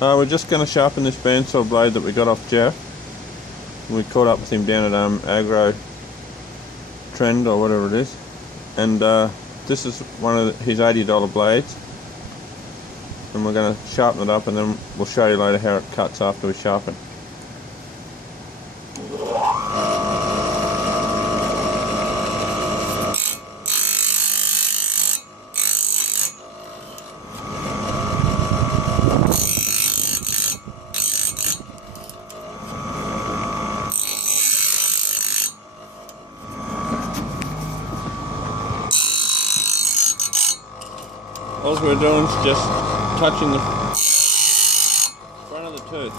We're just going to sharpen this bandsaw blade that we got off Jeff. We caught up with him down at Agro Trend or whatever it is, and this is one of his $80 blades, and we're going to sharpen it up, and then we'll show you later how it cuts after we sharpen. All we're doing is just touching the front of the tooth.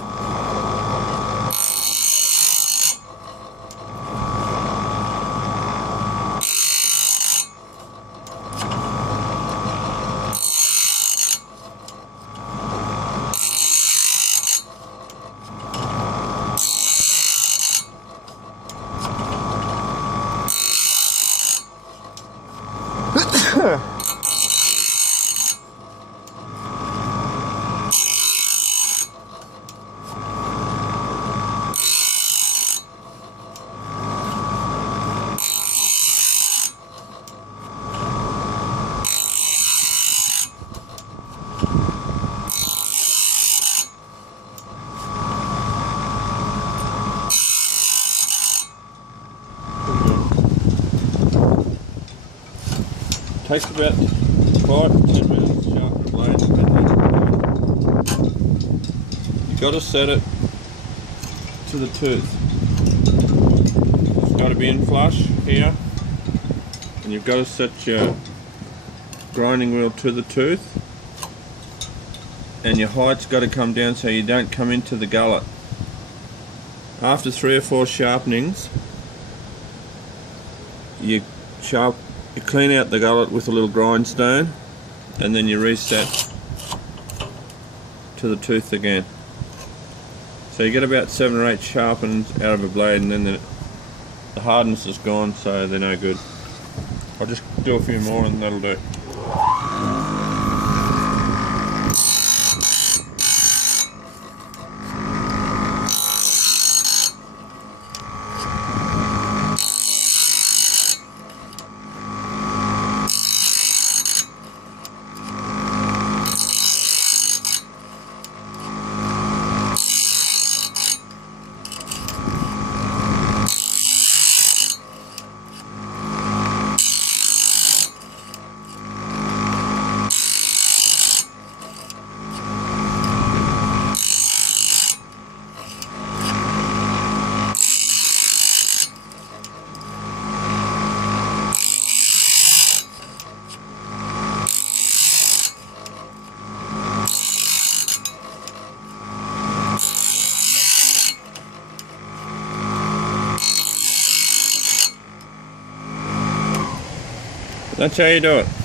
Takes about 5 to 10 minutes to sharpen the blade. You've got to set it to the tooth. It's got to be in flush here, and you've got to set your grinding wheel to the tooth, and your height's got to come down so you don't come into the gullet. After 3 or 4 sharpenings, you clean out the gullet with a little grindstone, and then you reset to the tooth again. So you get about 7 or 8 sharpens out of a blade, and then the hardness is gone, so they're no good. I'll just do a few more and that'll do. That's how you do it.